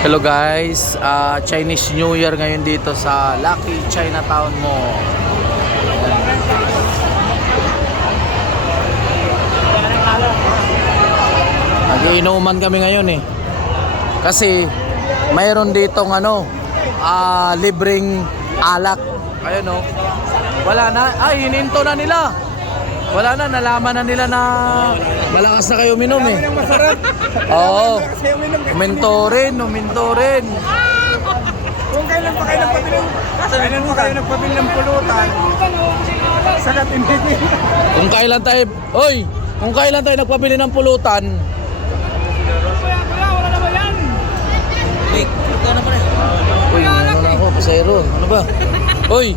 Hello guys, Chinese New Year ngayon dito sa Lucky Chinatown Mall. Nag-iinuman kami ngayon eh. Kasi mayroon ditong libreng alak. Ayun oh. Wala na, hininto na nila. Wala na, nalaman na nila na malakas na kayo uminom eh. Masarap. Oo. Uminto rin. Kung kailan pa kayo nagpabili ng pulutan, sagat hindi. Kung kailan tayo nagpabili ng pulutan. Wala na ba yan? Ikaw na pa rin. Uy, ano na ako, pasayro. Ano ba? Uy,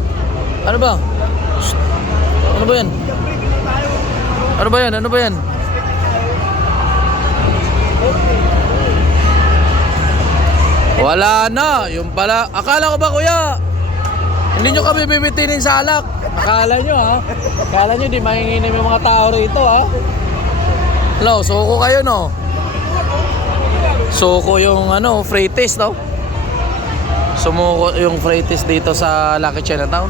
ano ba? Shh. Ano ba yan? Ano ba yan? Wala na, yung pala. Akala ko ba kuya? Hindi nyo kami bibitinin sa alak. Akala nyo di mahinginim yung mga tao rito ha. Hello, suko kayo no? Suko yung free taste no? Sumuko yung free taste dito sa Lucky Chinatown.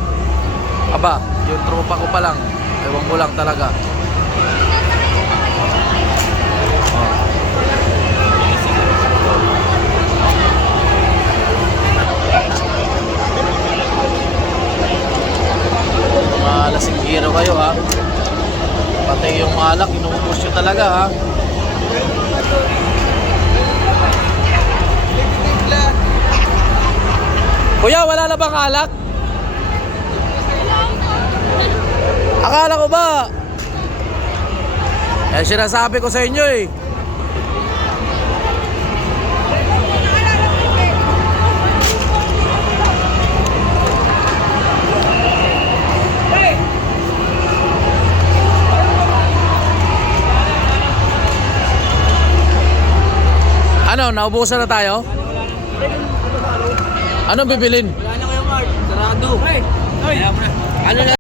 Aba, yung tropa ko pa lang. Ewan ko lang talaga. Lasing giro kayo ha. Pati yung alak inuubos nyo talaga ha. Kuya, wala na bang alak? Akala ko ba? Sinasabi ko sa inyo eh. Naubusan na tayo? Anong bibilin? Wala na kayo, Mark. Sarado. Ano na?